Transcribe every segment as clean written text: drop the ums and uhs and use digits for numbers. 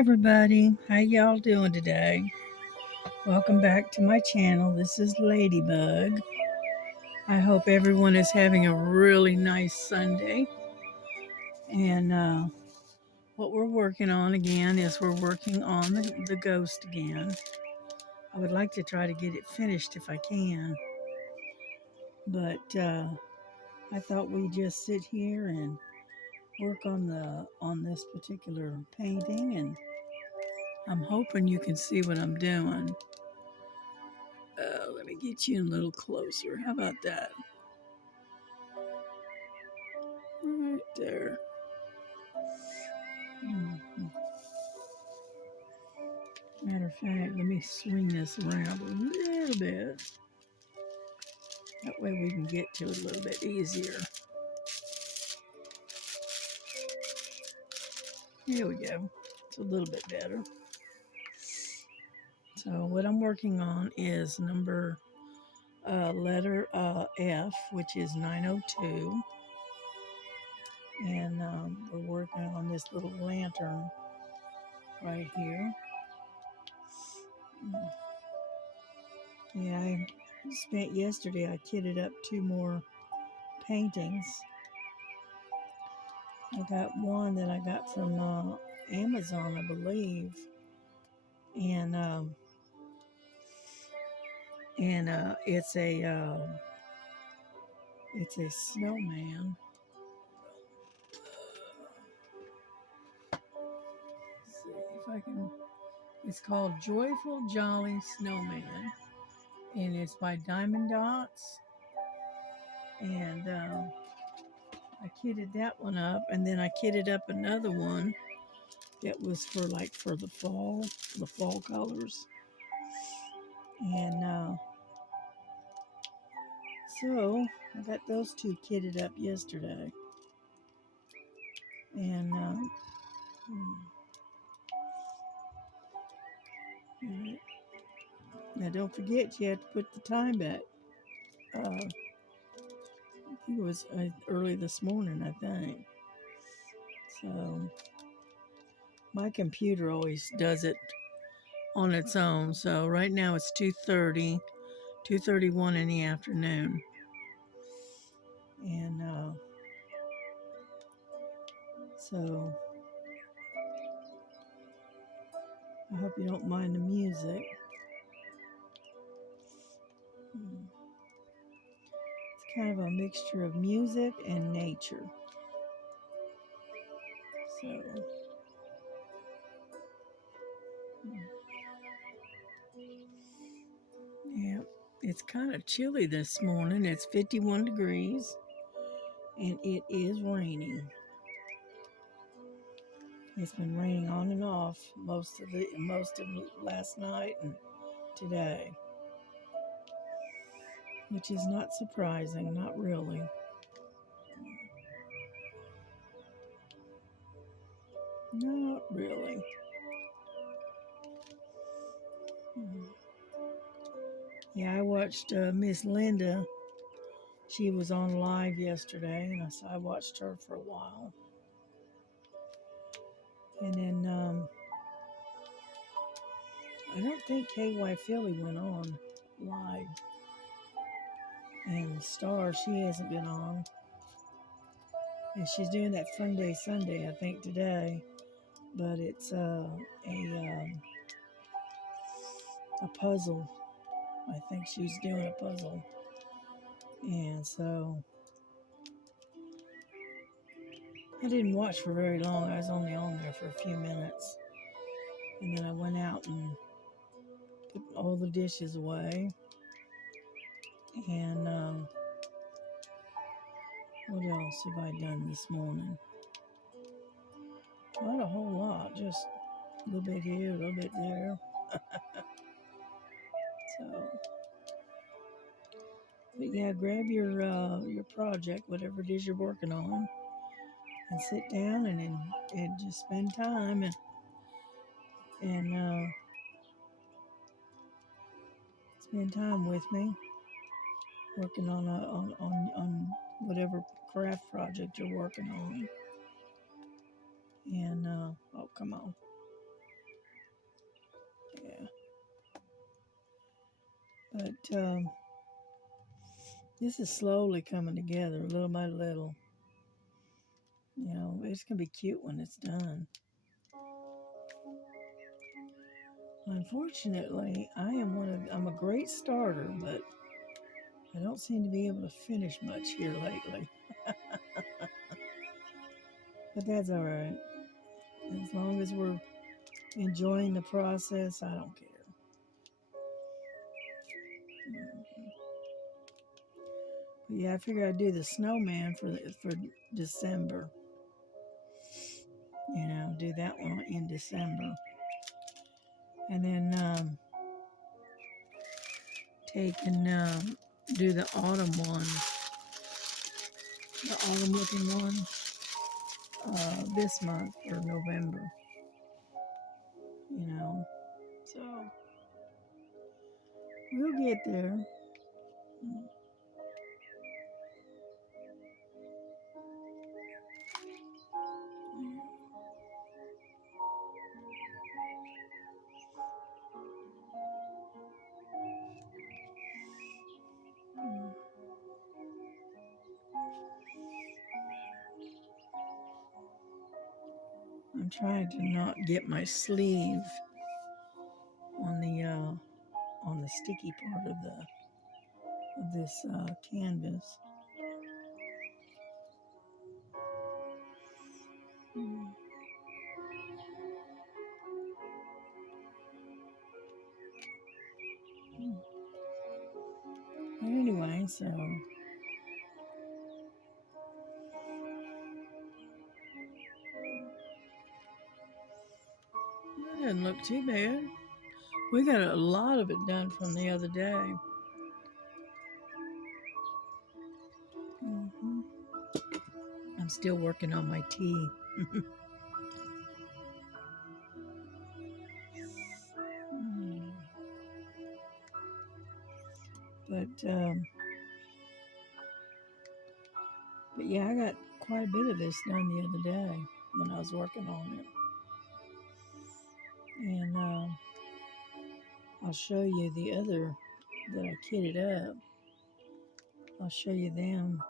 everybody, how y'all doing today? Welcome back to my channel. This is Ladybug. I hope everyone is having a really nice Sunday. And what we're working on again is we're working on the ghost again. I would like to try to get it finished if I can. But I thought we'd just sit here and work on this particular painting, and I'm hoping you can see what I'm doing. Let me get you a little closer. How about that? Right there. Mhm. Matter of fact, let me swing this around a little bit. That way we can get to it a little bit easier. Here we go. It's a little bit better. So what I'm working on is letter F, which is 902. And we're working on this little lantern right here. Yeah, I spent yesterday, I kitted up 2 more paintings. I got one that I got from Amazon, I believe, and it's a snowman. Let's see if I can. It's called Joyful Jolly Snowman, and it's by Diamond Dots. And I kitted that one up, and then I kitted up another one that was for the fall colors. And so I got those 2 kitted up yesterday. And now don't forget you have to put the time back. I think it was early this morning, I think. So my computer always does it on its own. So right now it's 2:30, 2:31 in the afternoon. And so I hope you don't mind the music. It's kind of a mixture of music and nature. So yeah, it's kind of chilly this morning. It's 51 degrees and it is raining. It's been raining on and off most of last night and today, which is not surprising, not really. Not really. Yeah, I watched Miss Linda. She was on live yesterday, and I watched her for a while. And then I don't think KY Philly went on live. And Star, she hasn't been on. And she's doing that Fun Day Sunday, I think, today. But it's a puzzle. I think she's doing a puzzle. And so I didn't watch for very long. I was only on there for a few minutes. And then I went out and put all the dishes away. And what else have I done this morning? Not a whole lot, just a little bit here, a little bit there. So, but yeah, grab your project, whatever it is you're working on, and sit down and just spend time and spend time with me, working on whatever craft project you're working on. And oh, come on. But this is slowly coming together, little by little. You know, it's going to be cute when it's done. Unfortunately, I'm a great starter, but I don't seem to be able to finish much here lately. But that's all right. As long as we're enjoying the process, I don't care. But yeah, I figured I'd do the snowman for December. You know, do that one in December. And then take and do the autumn one, the autumn looking one, this month or November. You know, so we'll get there. I'm trying to not get my sleeve on the sticky part of this canvas. But anyway, so that didn't look too bad. We got a lot of it done from the other day. I'm still working on my tea. But yeah, I got quite a bit of this done the other day when I was working on it. And I'll show you the other that I kitted up. I'll show you them,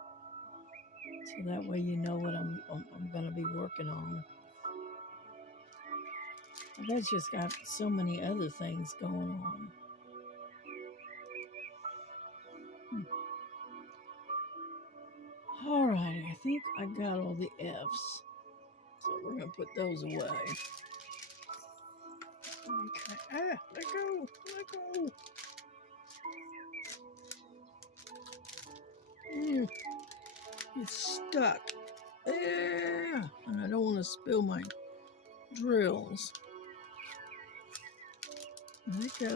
so that way you know what I'm going to be working on. I've just got so many other things going on. Alrighty, I think I got all the F's, so we're going to put those away. Okay, let go, let go. It's stuck. Yeah, and I don't want to spill my drills. Let it go.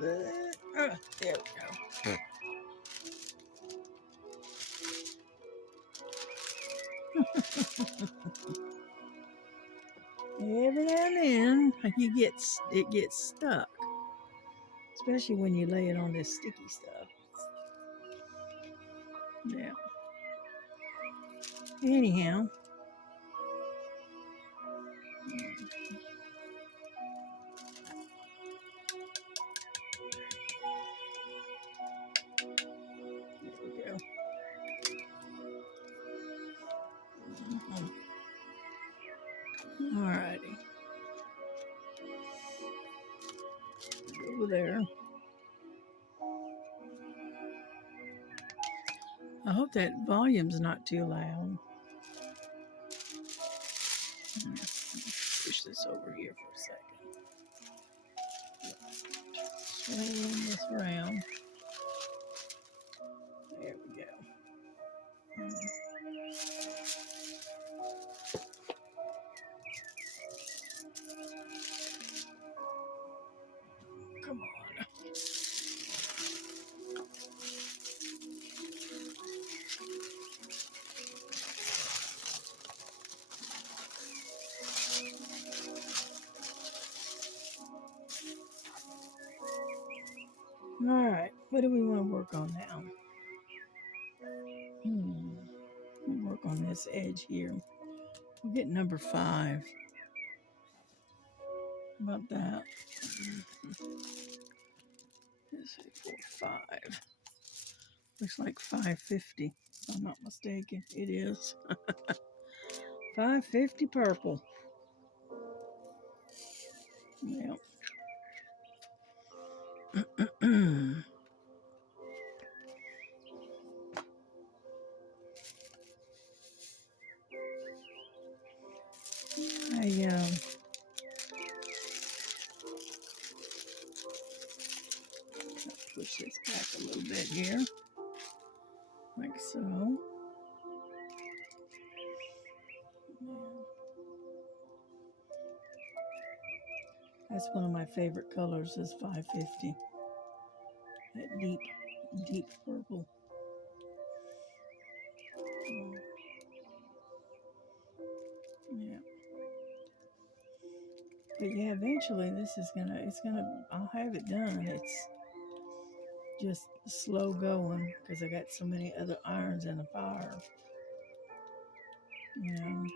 There we go. Every now and then, it gets stuck, especially when you lay it on this sticky stuff. Yeah. Anyhow. There we go. Alrighty. Over there. I hope that volume's not too loud. Push this over here for a second. Swing this around. There we go. Come on. All right, what do we want to work on now? We'll work on this edge here. We'll get number 5. How about that? Let's see, 4, 5. Looks like 550, if I'm not mistaken. It is. 550 purple. Yep. I push this back a little bit here, like so. That's one of my favorite colors is 550. That deep, deep purple. Yeah. But yeah, eventually I'll have it done. It's just slow going because I got so many other irons in the fire, you know.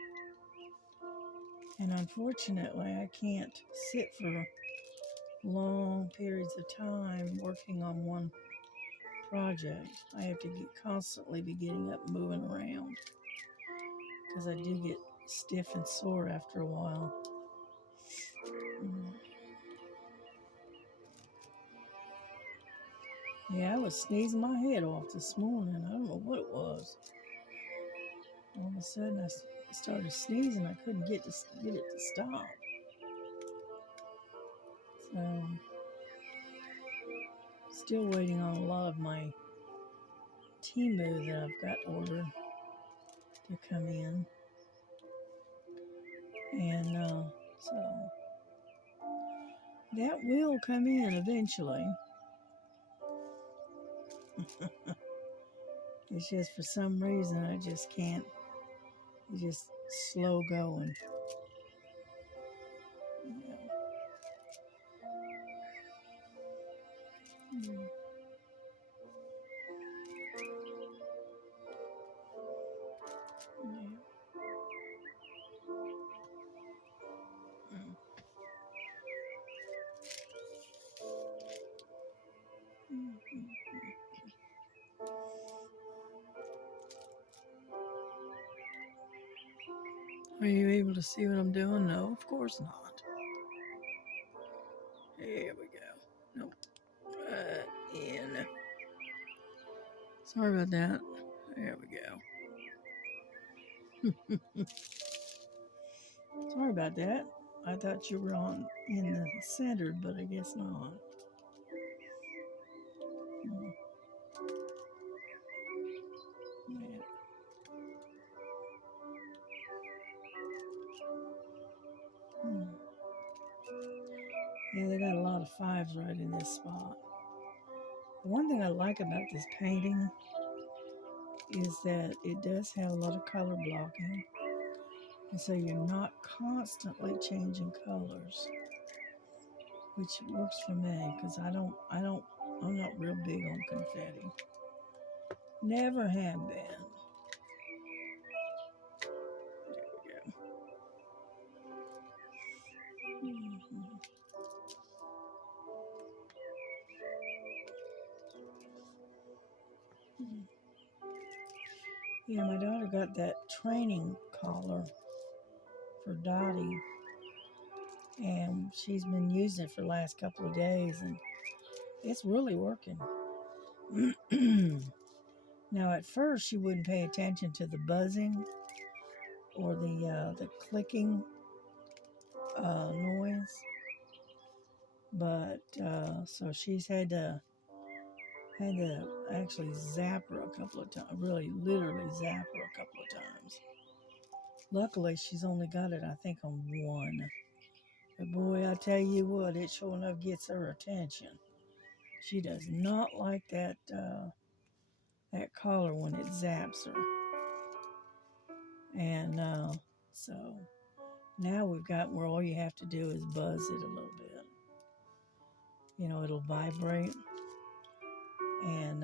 And unfortunately, I can't sit for long periods of time working on one project. I have to constantly be getting up and moving around because I do get stiff and sore after a while. Yeah, I was sneezing my head off this morning. I don't know what it was. All of a sudden, I started sneezing. I couldn't get it to stop. So, still waiting on a lot of my Temu that I've got ordered to come in. And so, that will come in eventually. It's just for some reason I just can't. It's just slow going. Yeah. Mm. Yeah. Mm. Are you able to see what I'm doing? No, of course not. Here we go. Nope. In. Sorry about that. There we go. Sorry about that. I thought you were on in the center, but I guess not. Mm. Yeah. Mm. Yeah, they got a lot of fives right in this spot. The one thing I like about this painting is that it does have a lot of color blocking. And so you're not constantly changing colors, which works for me because I'm not real big on confetti. Never have been. There we go. Mm-hmm. Yeah, my daughter got that training collar for Dottie, and she's been using it for the last couple of days, and it's really working. Now, at first, she wouldn't pay attention to the buzzing or the clicking noise, but so she's had to actually zap her a couple of times, really literally zap her a couple of times. Luckily, she's only got it, I think, on one. But boy, I tell you what, it sure enough gets her attention. She does not like that that collar when it zaps her. And so now we've got where all you have to do is buzz it a little bit. You know, it'll vibrate and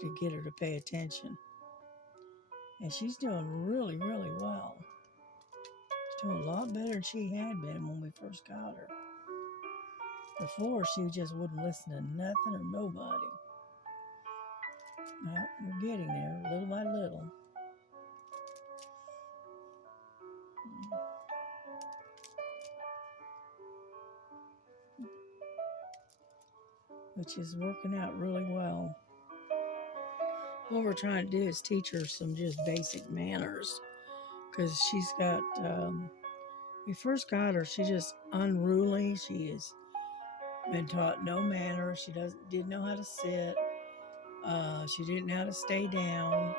to get her to pay attention. And she's doing really, really well. She's doing a lot better than she had been when we first got her. Before, she just wouldn't listen to nothing or nobody. Well, we're getting there, little by little. Which is working out really well. What we're trying to do is teach her some just basic manners, because she's got, we first got her, she's just unruly. She has been taught no manners. She didn't know how to sit. She didn't know how to stay down.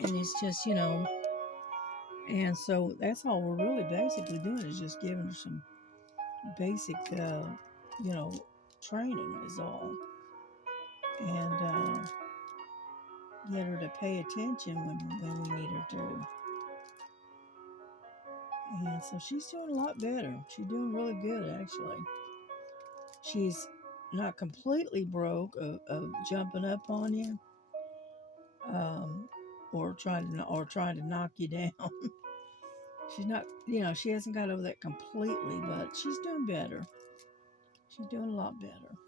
And it's just, and so that's all we're really basically doing is just giving her some basic, training is all. And get her to pay attention when we need her to. And so she's doing a lot better. She's doing really good, actually. She's not completely broke of jumping up on you, or trying to knock you down. She's not, she hasn't got over that completely, but she's doing better. She's doing a lot better.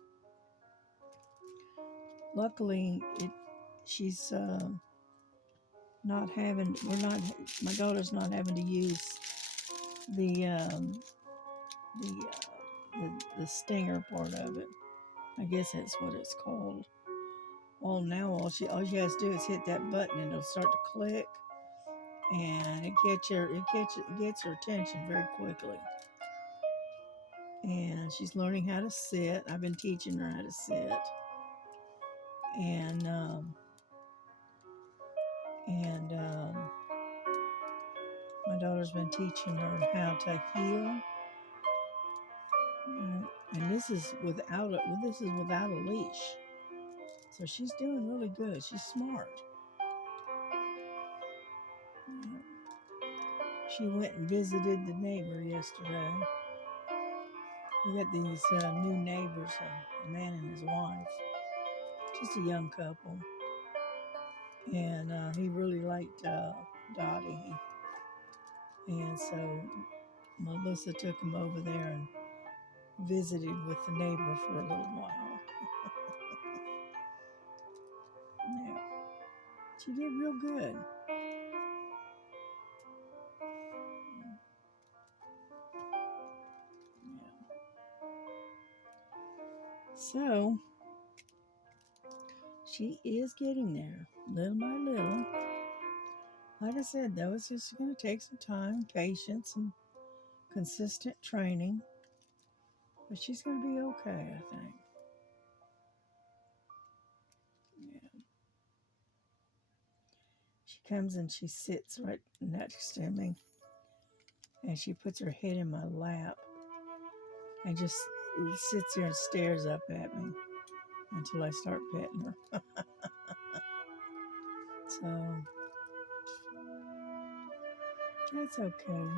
Luckily, she's not having. My daughter's not having to use the stinger part of it. I guess that's what it's called. Well, now all she has to do is hit that button and it'll start to click, and it gets her attention very quickly. And she's learning how to sit. I've been teaching her how to sit, and my daughter's been teaching her how to heel. And this is without a leash. So she's doing really good. She's smart. She went and visited the neighbor yesterday. We got these new neighbors, a man and his wife, just a young couple. And he really liked Dottie. And so Melissa took him over there and visited with the neighbor for a little while. Yeah. She did real good. So, she is getting there, little by little. Like I said, though, it's just going to take some time, patience, and consistent training. But she's going to be okay, I think. Yeah. She comes and she sits right next to me. And she puts her head in my lap and just sits there and stares up at me until I start petting her. So, that's okay.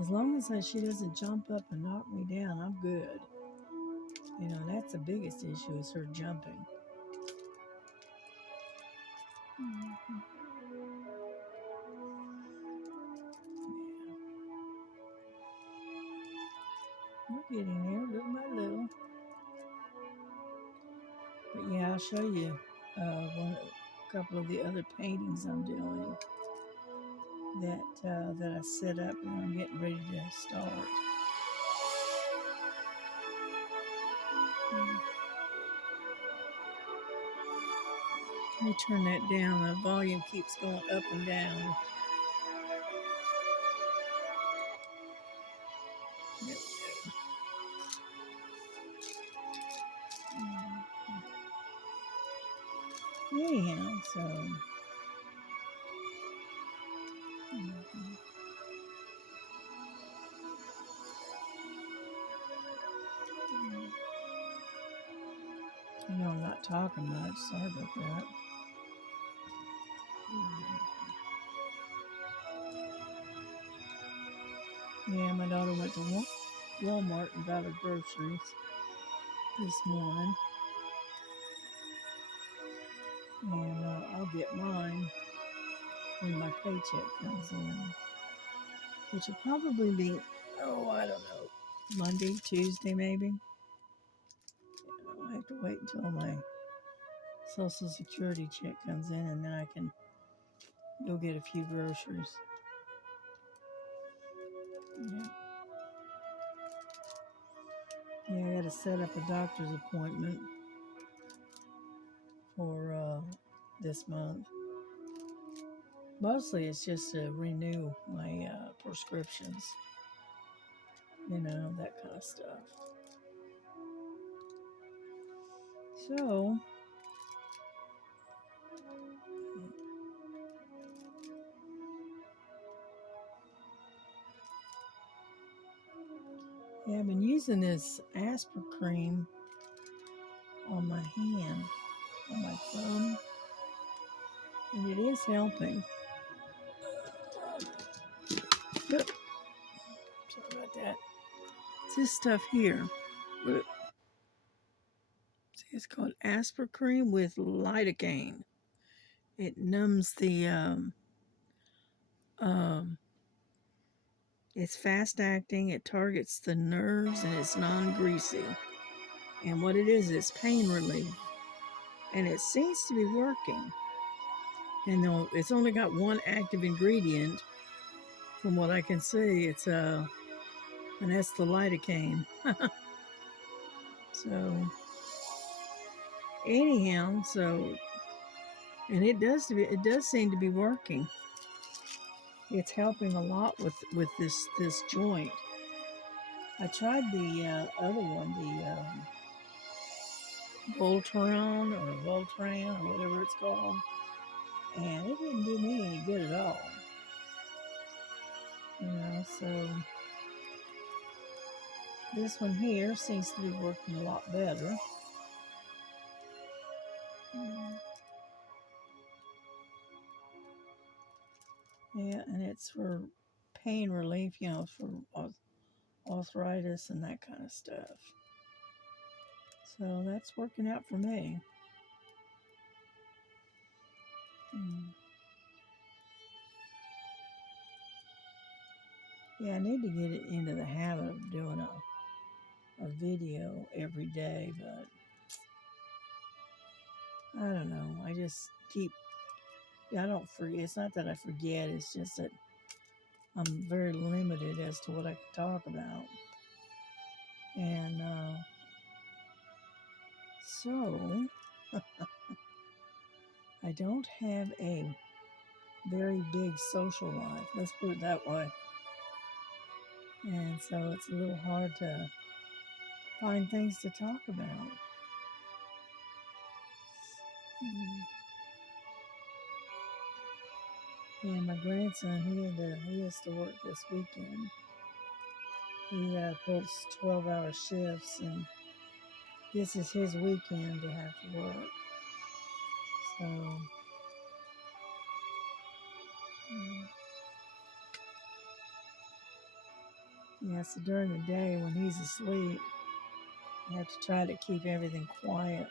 As long as she doesn't jump up and knock me down, I'm good. That's the biggest issue is her jumping. Mm-hmm. Yeah. We're getting there little by little. But yeah, I'll show you a couple of the other paintings I'm doing that I set up and I'm getting ready to start. Let me turn that down. The volume keeps going up and down. Anyhow, so I'm not talking much. Sorry about that. Yeah, my daughter went to Walmart and got her groceries this morning. And I'll get mine when my paycheck comes in. which will probably be, oh, I don't know, Monday, Tuesday, maybe. I have to wait until my Social Security check comes in, and then I can go get a few groceries. Yeah, yeah, I got to set up a doctor's appointment for this month. Mostly it's just to renew my prescriptions, that kind of stuff. So, yeah, I've been using this Aspercreme on my hand, on my thumb, and it is helping. Yep. Sorry about that. It's this stuff here. Look. See, it's called Aspercreme with lidocaine. It numbs the it's fast acting, it targets the nerves, and it's non-greasy. And what it is, it's pain relief. And it seems to be working. And though it's only got one active ingredient, from what I can see, it's and that's the lidocaine. So anyhow, and it does seem to be working. It's helping a lot with this joint. I tried the other one, the Voltaren or whatever it's called, and it didn't do me any good at all. So this one here seems to be working a lot better. Yeah, and it's for pain relief, for arthritis and that kind of stuff. So that's working out for me. Yeah, I need to get it into the habit of doing a video every day, but I don't know. I don't forget. It's not that I forget, it's just that I'm very limited as to what I can talk about. And so I don't have a very big social life, let's put it that way. And so it's a little hard to find things to talk about. Yeah, my grandson, he has to work this weekend. He pulls 12-hour shifts, and this is his weekend to have to work. So, yeah, so during the day when he's asleep, I have to try to keep everything quiet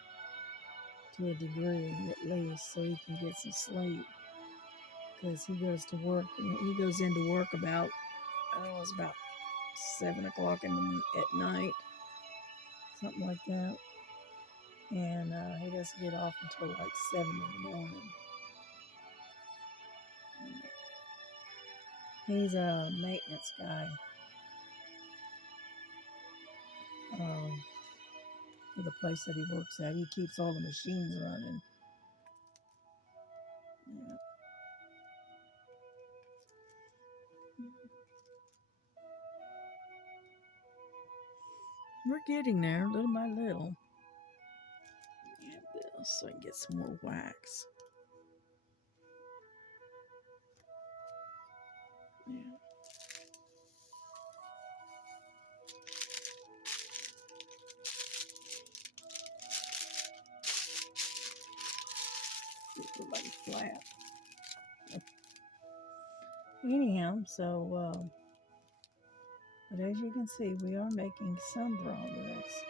to a degree, at least, so he can get some sleep. Because he goes to work, he goes into work about, I don't know, it's about 7 o'clock at night, something like that. And he doesn't get off until like 7 in the morning. He's a maintenance guy for the place that he works at. He keeps all the machines running. Yeah. We're getting there little by little. Yeah, this so I can get some more wax. Yeah. Everybody flat. Anyhow, so but as you can see, we are making some progress.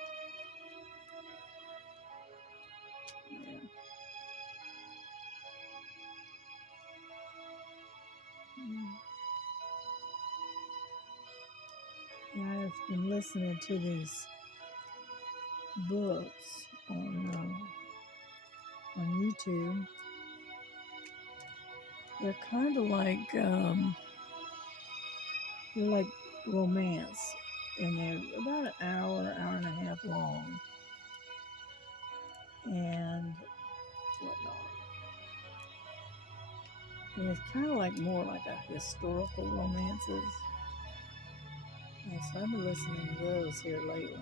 Yeah. Yeah, I've been listening to these books on YouTube. They're kind of like they're like romance, and they're about an hour, hour and a half long, and whatnot. And it's kind of like more like a historical romances. And so I've been listening to those here lately.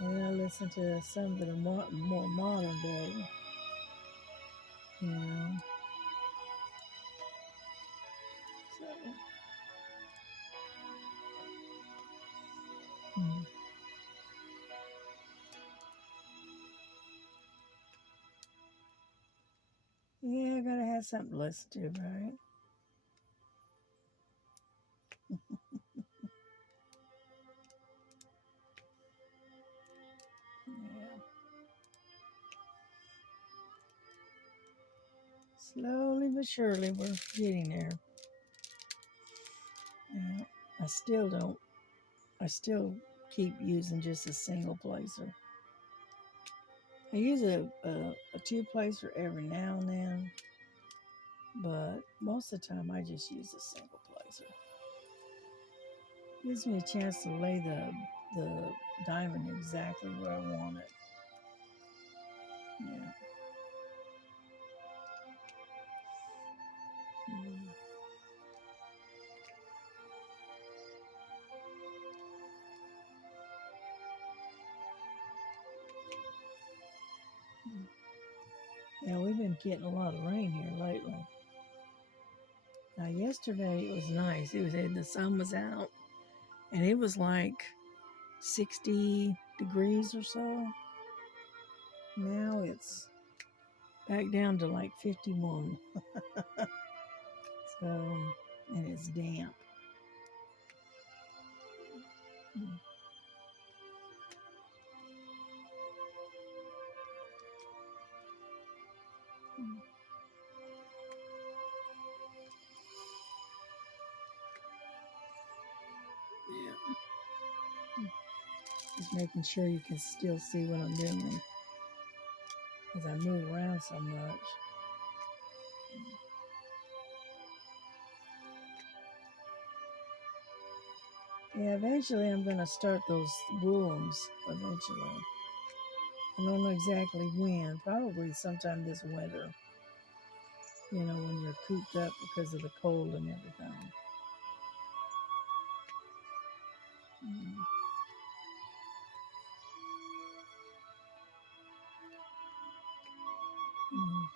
And then I listen to some that are more modern day, you know. So, mm. Yeah, I gotta have something to listen to, right? Yeah. Slowly but surely, we're getting there. Yeah. I still don't. I still keep using just a single placer. I use a two placer every now and then, but most of the time I just use a single placer. Gives me a chance to lay the diamond exactly where I want it. Yeah. Mm. Yeah, we've been getting a lot of rain here lately. Now yesterday it was nice. The sun was out, and it was like 60 degrees or so. Now it's back down to like 51. So, and it's damp. Mm. Yeah. Just making sure you can still see what I'm doing as I move around so much. Yeah, eventually I'm going to start those woolums eventually. I don't know exactly when, probably sometime this winter, when you're cooped up because of the cold and everything. Mm. Mm.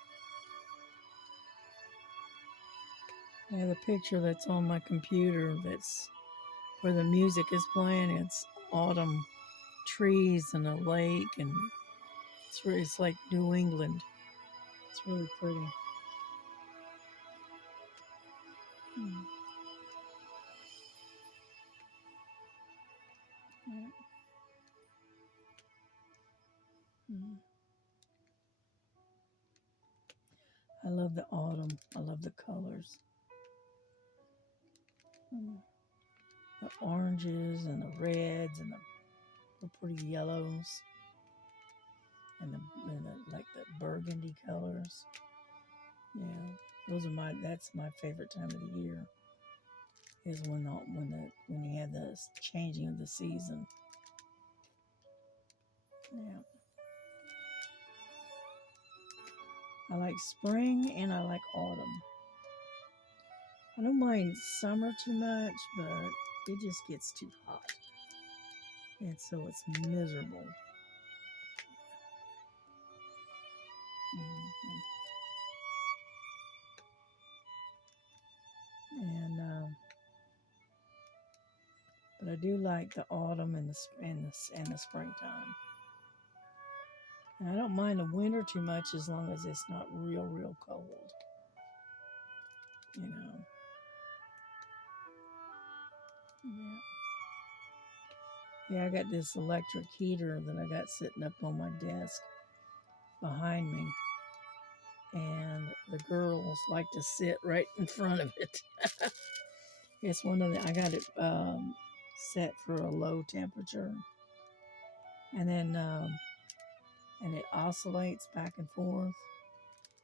Yeah, the picture that's on my computer that's where the music is playing, it's autumn trees and a lake, and it's like New England. It's really pretty. Mm. Yeah. Mm. I love the autumn. I love the colors. Mm. The oranges and the reds and the pretty yellows and the like the burgundy colors. Yeah, that's my favorite time of the year is when you have the changing of the season. Yeah, I like spring and I like autumn. I don't mind summer too much, but it just gets too hot, and so it's miserable. Mhm. And but I do like the autumn and the springtime. And I don't mind the winter too much as long as it's not real cold. You know. Yeah. Yeah, I got this electric heater that I got sitting up on my desk behind me. and the girls like to sit right in front of it. It's one of the, I got it set for a low temperature, and then and it oscillates back and forth,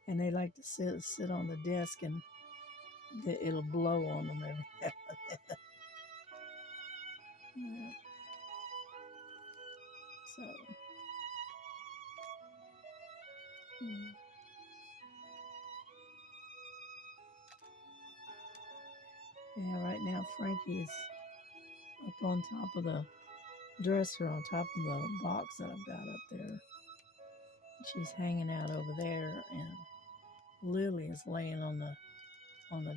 and they like to sit on the desk, and it'll blow on them every now and then. Yeah. So, yeah, right now Frankie is up on top of the dresser, on top of the box that I've got up there. She's hanging out over there, and Lily is laying on the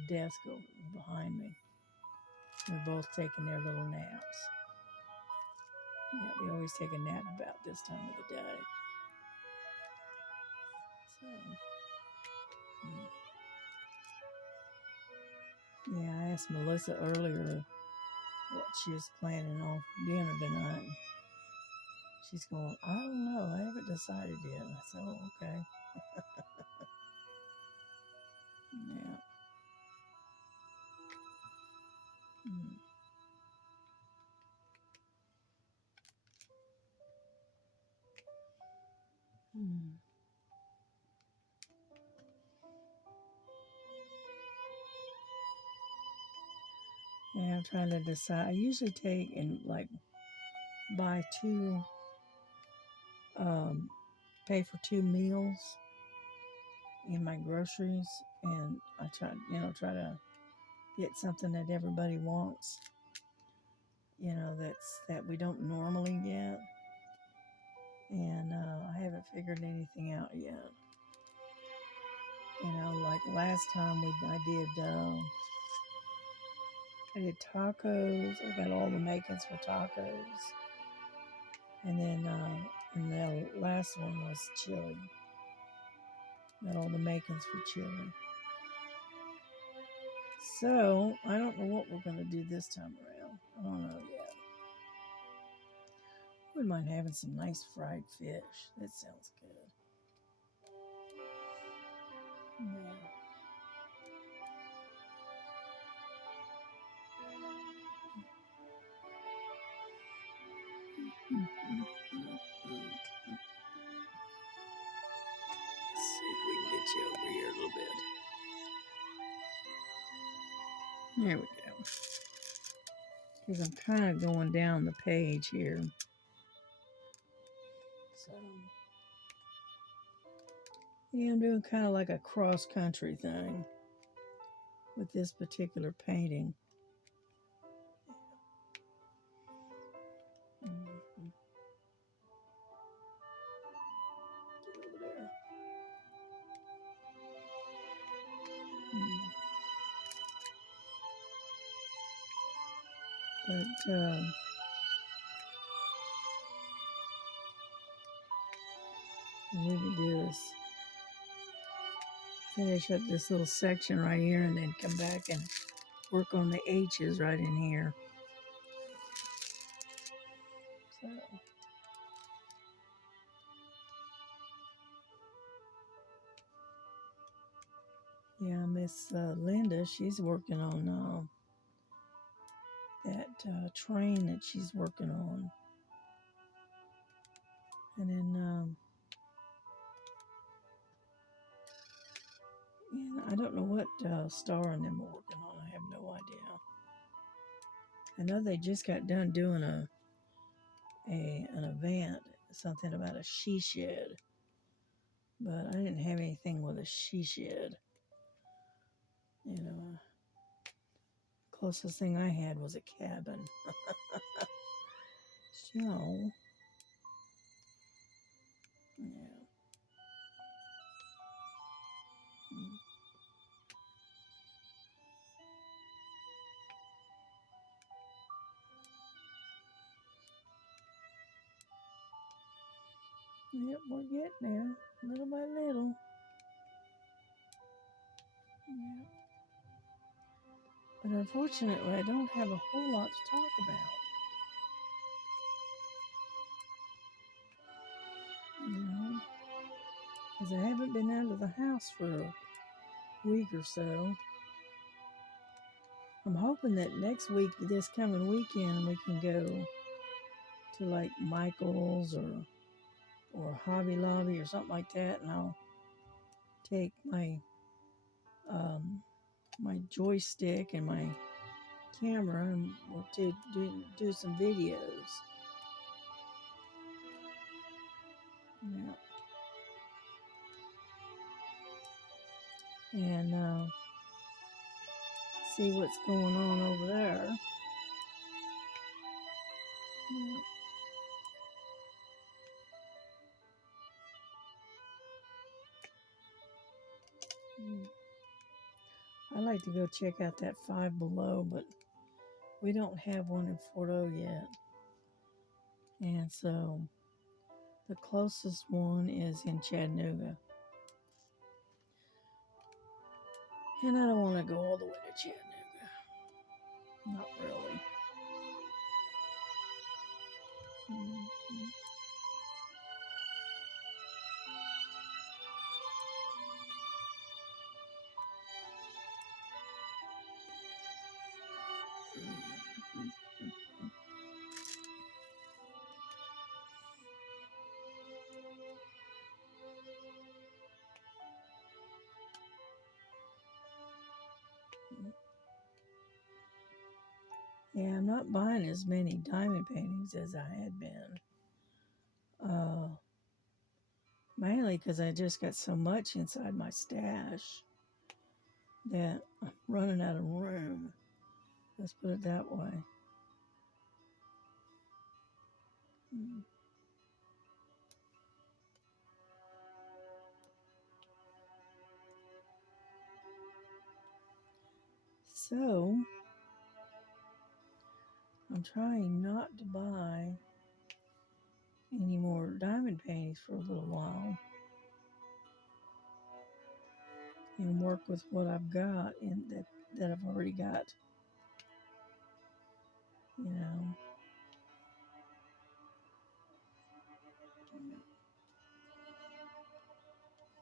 desk over behind me. They're both taking their little naps. Yeah, they always take a nap about this time of the day. So, yeah, I asked Melissa earlier what she was planning on for dinner tonight. She's going, I don't know, I haven't decided yet. I said, oh, okay. Yeah. Mm. Yeah, I'm trying to decide. I usually take and like buy two, pay for two meals in my groceries, and I try to get something that everybody wants, that we don't normally get. And I haven't figured anything out yet. Like last time I did tacos. I got all the makings for tacos, and then and the last one was chili. Got all the makings for chili. So I don't know what we're gonna do this time around. I don't know yet. Wouldn't mind having some nice fried fish. That sounds good. Yeah. Let's see if we can get you over here a little bit. There we go. Because I'm kind of going down the page here. So, yeah, I'm doing kind of like a cross country thing with this particular painting. Mm-hmm. Get over there. But what I need to do is finish up this little section right here, and then come back and work on the H's right in here. So, yeah, Miss Linda, she's working on that train that she's working on. And then, I don't know what Star and them are working on. I have no idea. I know they just got done doing an event, something about a she shed, but I didn't have anything with a she shed. Closest thing I had was a cabin. So, yeah. Yep, we're getting there, little by little. Yeah. But unfortunately, I don't have a whole lot to talk about. You know, because I haven't been out of the house for a week or so. I'm hoping that next week, this coming weekend, we can go to like Michael's or Hobby Lobby or something like that, and I'll take um, my joystick and my camera and we'll do some videos. Yeah. And see what's going on over there. Yeah. I like to go check out that Five Below, but we don't have one in Fort O yet. And so the closest one is in Chattanooga. And I don't want to go all the way to Chattanooga. Not really. Mhm. Yeah, I'm not buying as many diamond paintings as I had been. Mainly because I just got so much inside my stash that I'm running out of room. Let's put it that way. Mm. So, I'm trying not to buy any more diamond paintings for a little while and work with what I've got in that I've already got, you know.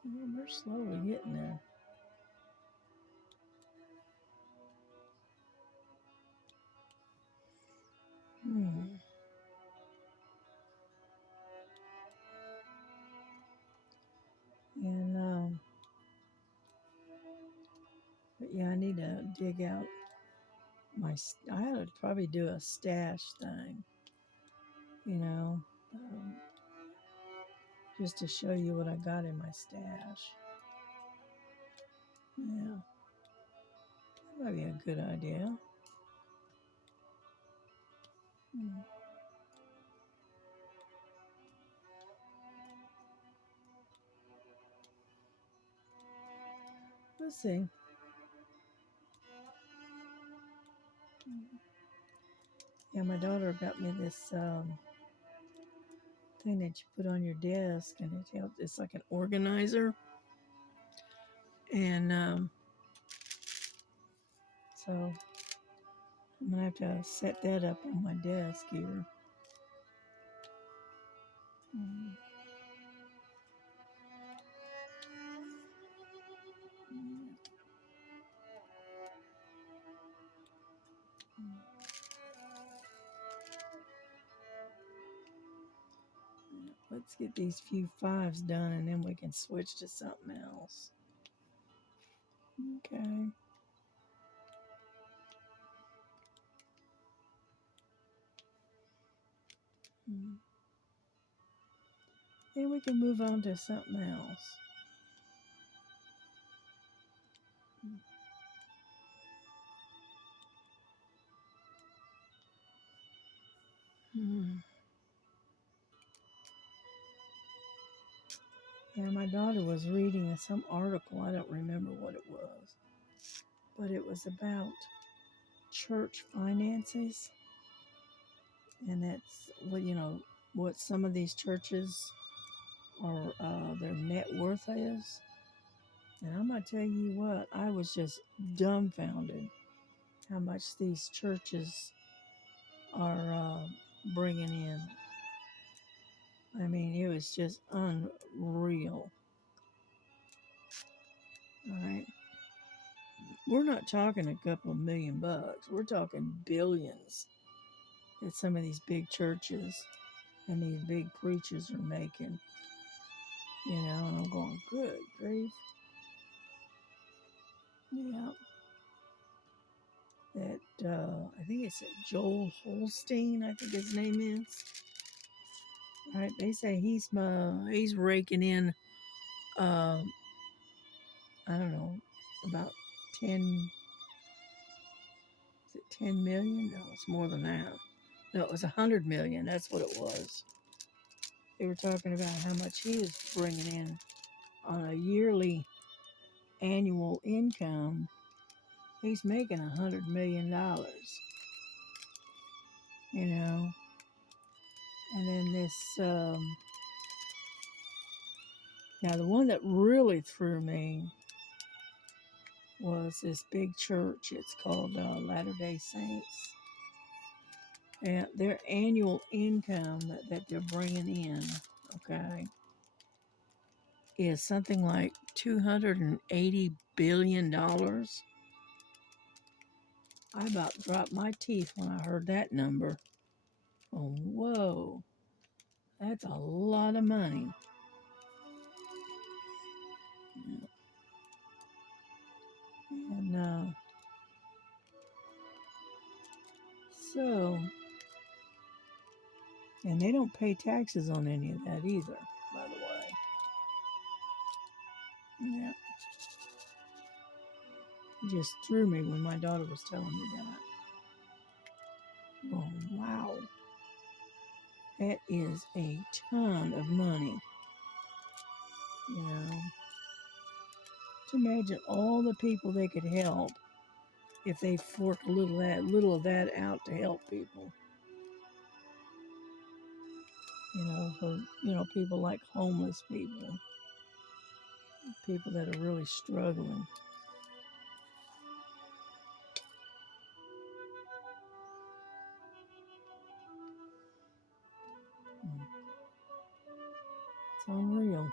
Well, we're slowly getting there. Hmm. And but yeah, I need to dig out I ought to probably do a stash thing, you know, um, just to show you what I got in my stash. Yeah, that might be a good idea. Hmm. We'll see. Yeah, my daughter got me this thing that you put on your desk, and it's like an organizer, and so I'm gonna have to set that up on my desk here. Mm. Let's get these few fives done, and then we can switch to something else. Okay. Mm. Then we can move on to something else. Mm. Yeah, my daughter was reading some article. I don't remember what it was, but it was about church finances, and that's what some of these churches are their net worth is. And I'm gonna tell you what, I was just dumbfounded how much these churches are bringing in. I mean, it was just unreal. we're not talking a couple of $1,000,000. We're talking billions that some of these big churches and these big preachers are making. You know, and I'm going, good grief. Yeah. That, I think it's Joel Holstein, I think his name is. Right? They say he's raking in, I don't know, about 10, is it 10 million? No, it's more than that. No, it was 100 million. That's what it was. They were talking about how much he is bringing in on a yearly annual income. He's making $100 million, you know. And then this, now the one that really threw me was this big church. It's called Latter-day Saints. And their annual income that they're bringing in, okay, is something like $280 billion. I about dropped my teeth when I heard that number. Oh, whoa, that's a lot of money. Yeah. And so, and they don't pay taxes on any of that either, by the way. Yeah. It just threw me when my daughter was telling me that. Oh, wow. That is a ton of money. You know, to imagine all the people they could help if they fork a little of that out to help people. You know, for people like homeless people, people that are really struggling. It's unreal.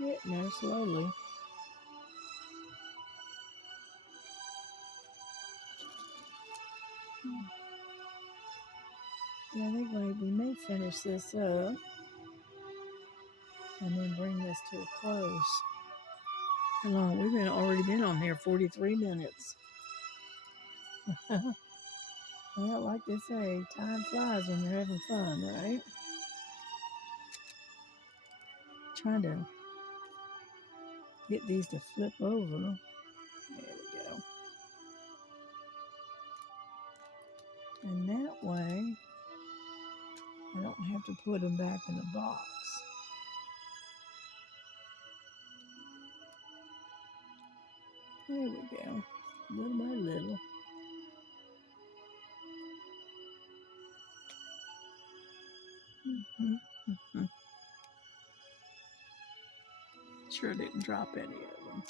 We're getting there slowly. Yeah, I think we may finish this up and then bring this to a close. How long? We've already been on here 43 minutes. Well, like they say, time flies when you're having fun, right? Trying to get these to flip over. There we go. And that way, I don't have to put them back in the box. There we go. Little by little. Mm-hmm. Sure didn't drop any of them.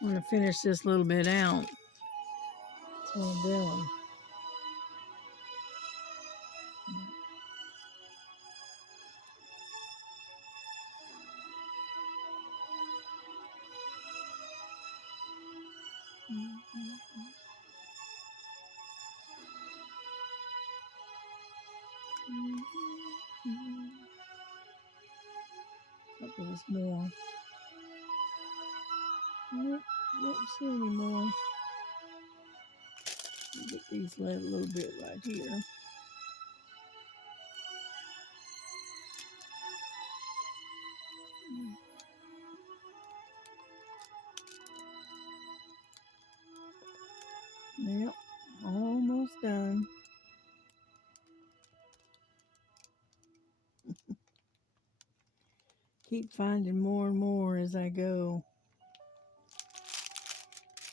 I'm going to finish this little bit out. That's what I'm doing. Thought there was more. Nope, don't see any more. Get these a little bit right here. Yep, almost done. Keep finding more and more as I go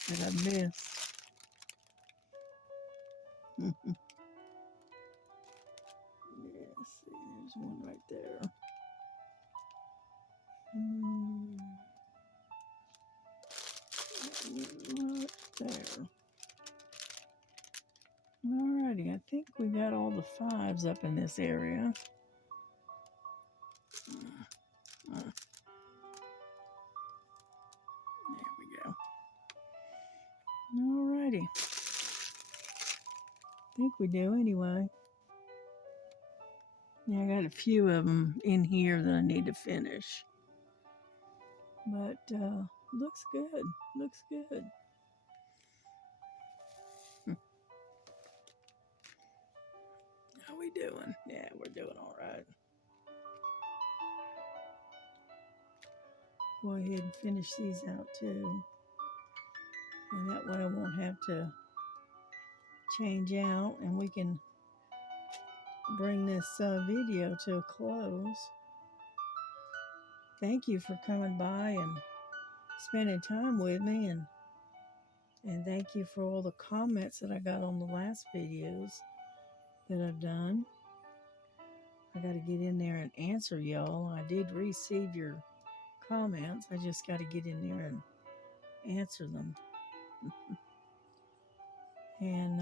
that I missed. There's one right there. Right there. Alrighty, I think we got all the fives up in this area. There we go. Alrighty. I think we do anyway. Yeah, I got a few of them in here that I need to finish. But looks good. Looks good. How we doing? Yeah, we're doing all right. Go ahead and finish these out too. And that way I won't have to change out and we can bring this video to a close. Thank you for coming by and spending time with me, and thank you for all the comments that I got on the last videos that I've done. I got to get in there and answer y'all. I did receive your comments. I just got to get in there and answer them. And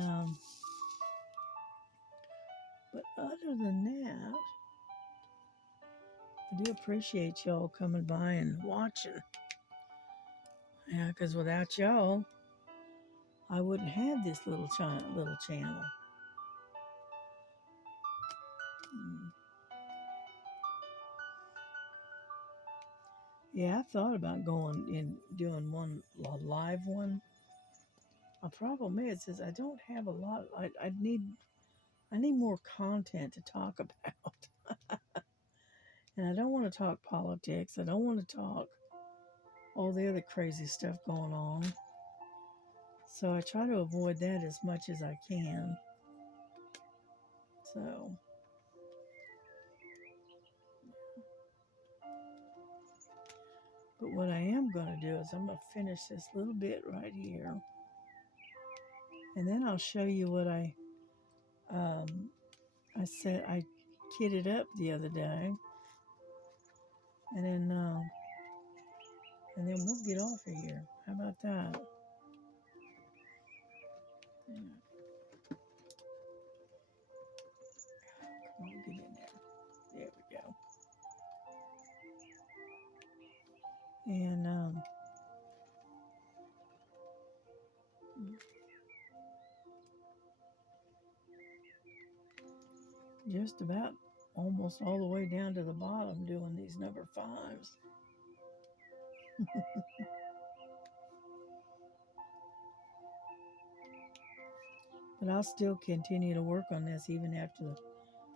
but other than that, I do appreciate y'all coming by and watching. Yeah, because without y'all, I wouldn't have this little channel. Yeah, I thought about going and doing a live one. My problem is I don't have a lot. I need more content to talk about, and I don't want to talk politics. I don't want to talk all the other crazy stuff going on. So I try to avoid that as much as I can. So, but what I am going to do is I'm going to finish this little bit right here, and then I'll show you what I said I kitted up the other day, and then we'll get off of here. How about that? Yeah. Come on, get in there. There we go. And just about almost all the way down to the bottom doing these number fives. But I'll still continue to work on this even after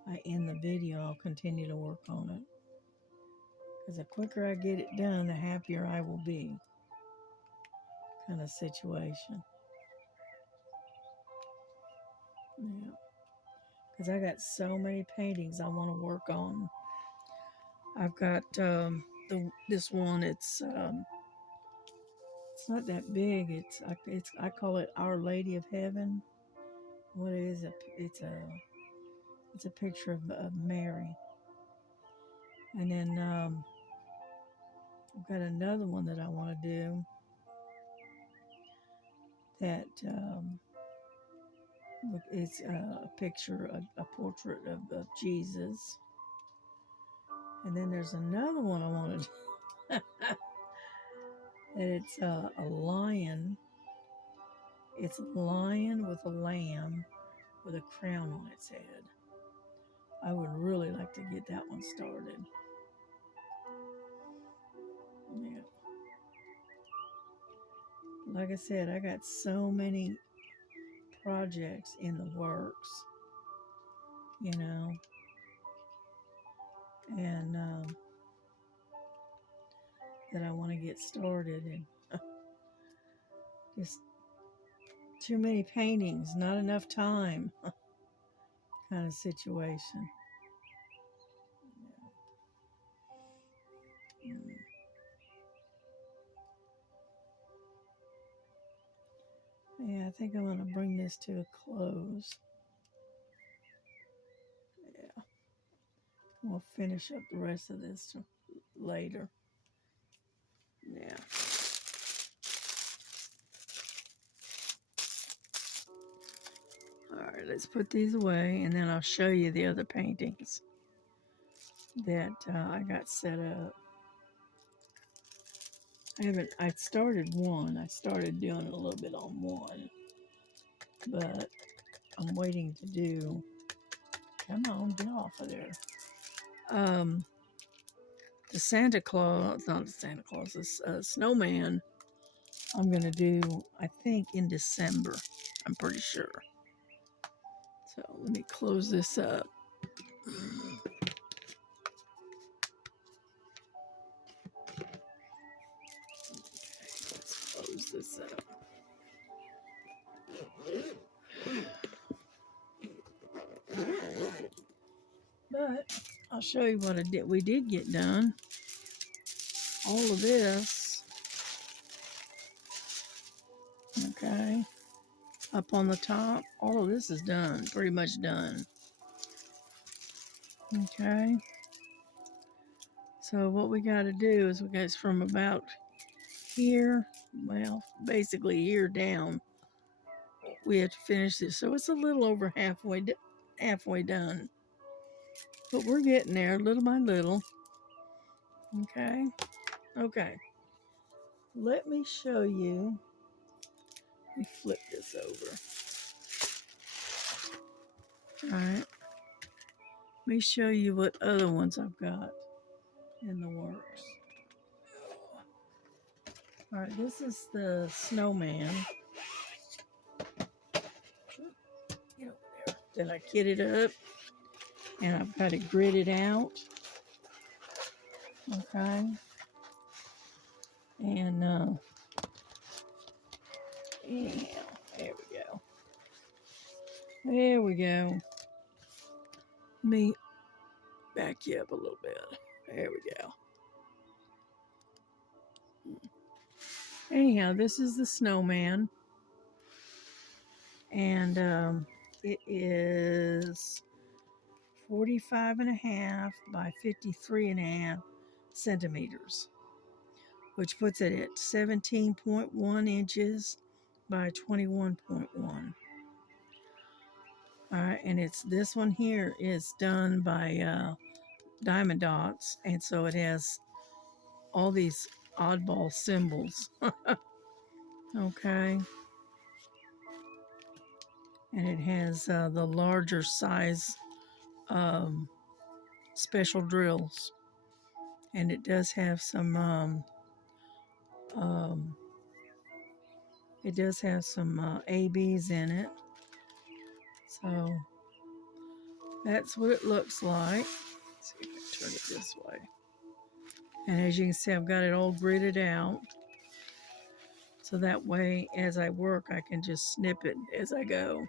I end the video. I'll continue to work on it. Because the quicker I get it done, the happier I will be. Kind of situation. Yeah. Because I got so many paintings I want to work on. I've got this one. It's not that big. I call it Our Lady of Heaven. What is it? It's a picture of Mary. And then I've got another one that I want to do that it's a picture, a portrait of Jesus. And then there's another one I want to do. And it's a lion. It's a lion with a lamb with a crown on its head. I would really like to get that one started. Yeah. Like I said, I got so many projects in the works, and that I want to get started, and just too many paintings, not enough time kind of situation. Yeah, I think I'm going to bring this to a close. Yeah. We'll finish up the rest of this later. Yeah. All right, let's put these away, and then I'll show you the other paintings that I got set up. I started one. I started doing a little bit on one, but I'm waiting to do, come on, get off of there. The Santa Claus, not the Santa Claus, the snowman, I'm going to do, I think, in December. I'm pretty sure. So let me close this up. Let's close this up. But I'll show you what we did get done. All of this, okay, up on the top, all of this is done, pretty much done. Okay. So what we got to do is we got from about here, well, basically here down, we have to finish this. So it's a little over halfway done. But we're getting there little by little. Okay. Okay. Let me show you. Let me flip this over. All right. Let me show you what other ones I've got in the works. All right, this is the snowman. Get over there. Then I kitted up, and I've got it gridded out. Okay. And anyhow, there we go. There we go. Let me back you up a little bit. There we go. Anyhow, this is the snowman. And it is 45.5 by 53.5 centimeters, which puts it at 17.1 inches by 21.1. All right, and it's this one here is done by Diamond Dots, and so it has all these oddball symbols. Okay. And it has the larger size special drills. And it does have some ABs in it. So that's what it looks like. Let's see if I can turn it this way. And as you can see, I've got it all gridded out. So that way, as I work, I can just snip it as I go.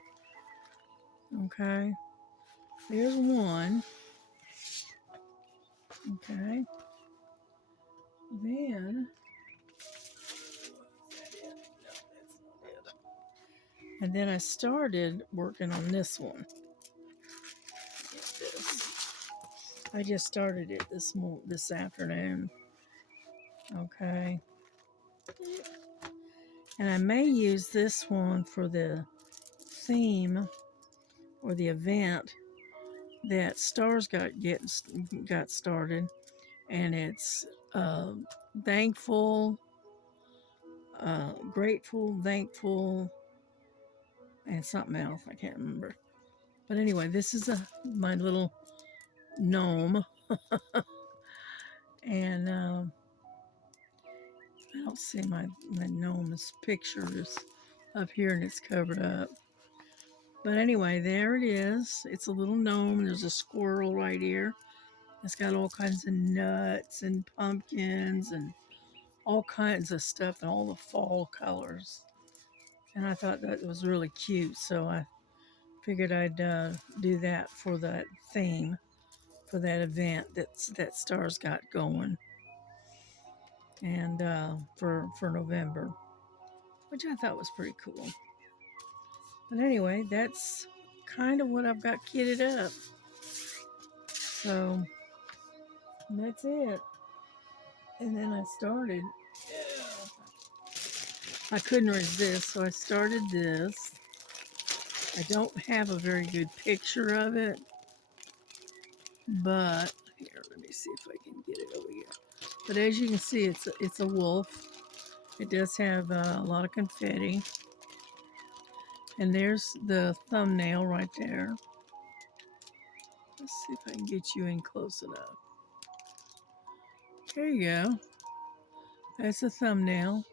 Okay. There's one. Okay. Then, and then I started working on this one. I just started it this afternoon. Okay. And I may use this one for the theme or the event that Stars got started, and it's thankful, grateful, thankful, and something else I can't remember. But anyway, this is my little gnome, and I don't see my gnome's pictures up here, and it's covered up. But anyway, there it is. It's a little gnome. There's a squirrel right here. It's got all kinds of nuts and pumpkins and all kinds of stuff and all the fall colors. And I thought that was really cute, so I figured I'd do that for that theme, for that event that Stars got going, and for November, which I thought was pretty cool. But anyway, that's kind of what I've got kitted up. So And that's it. And then I started. I couldn't resist, so I started this. I don't have a very good picture of it, but here, let me see if I can get it over here. But as you can see, it's a wolf. It does have a lot of confetti. And there's the thumbnail right there. Let's see if I can get you in close enough. There you go. That's the thumbnail.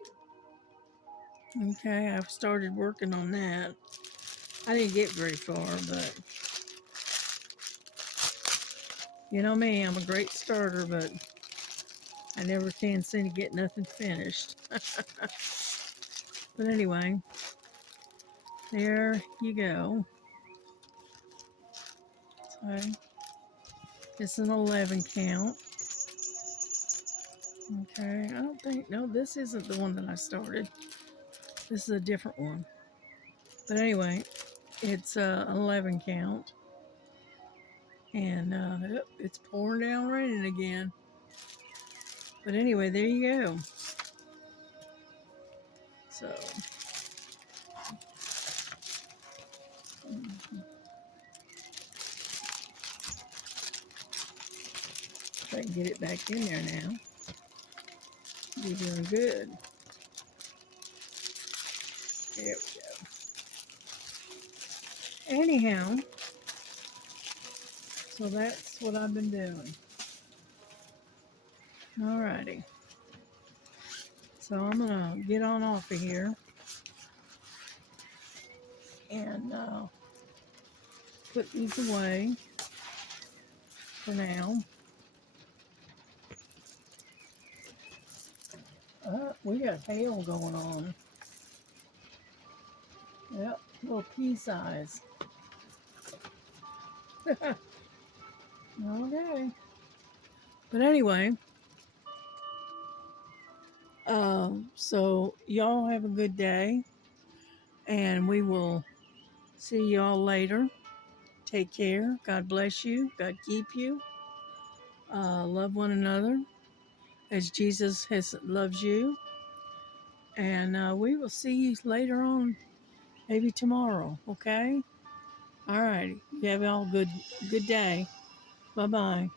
Okay, I've started working on that. I didn't get very far, but you know me, I'm a great starter, but I never can seem to get nothing finished. But anyway, there you go. So it's an 11 count. Okay, I don't think, no, this isn't the one that I started. This is a different one. But anyway, it's 11 count. And it's pouring down raining again. But anyway, there you go. So, if I can get it back in there now, you're doing good. There we go. Anyhow, so that's what I've been doing. Alrighty. So I'm gonna get on off of here and put these away for now. We got hail going on. Yep, little pea size. Okay. But anyway, so y'all have a good day, and we will see y'all later. Take care. God bless you. God keep you. Love one another as Jesus has loves you. And we will see you later on, maybe tomorrow. Okay. All righty. You have all good day. Bye bye.